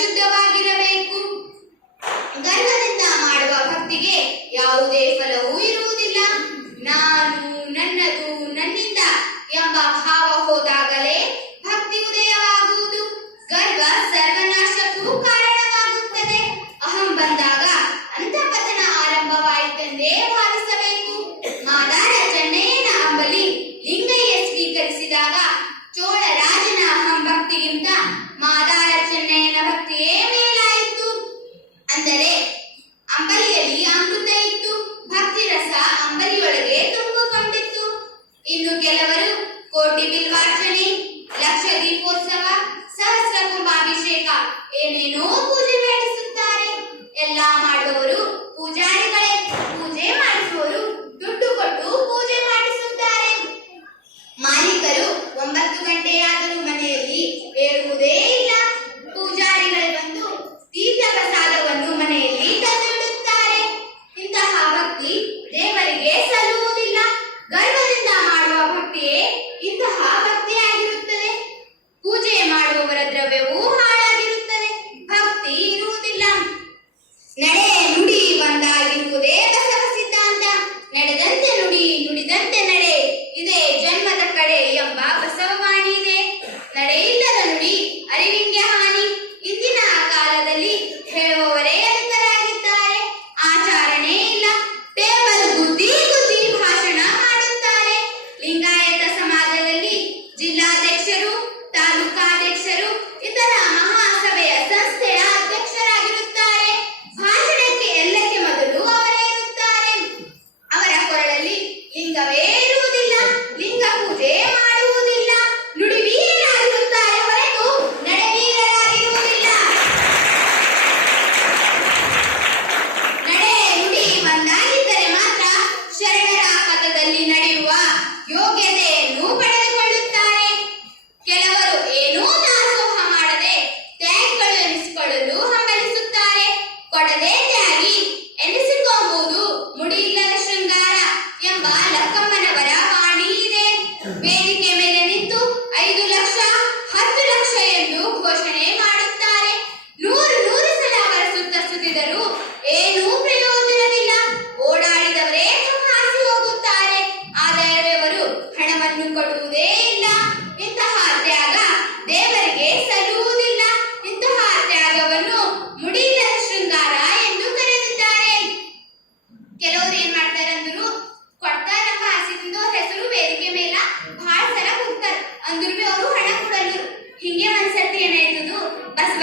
ಪ್ರಸಿದ್ಧವಾಗಿದೆ ಅಂಬರಿಯೊಳಗೆ ತುಂಬು ಕಂಡಿತ್ತು ಇನ್ನು ಕೆಲವರು ಕೋಟಿ ಬಿಲ್ವಾರ್ಚನೆ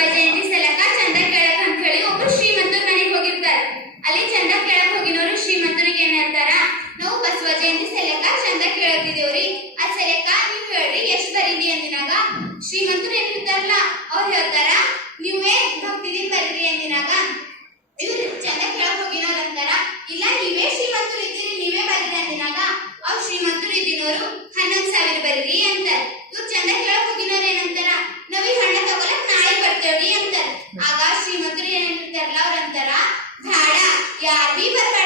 you.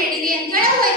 medicine. Claro,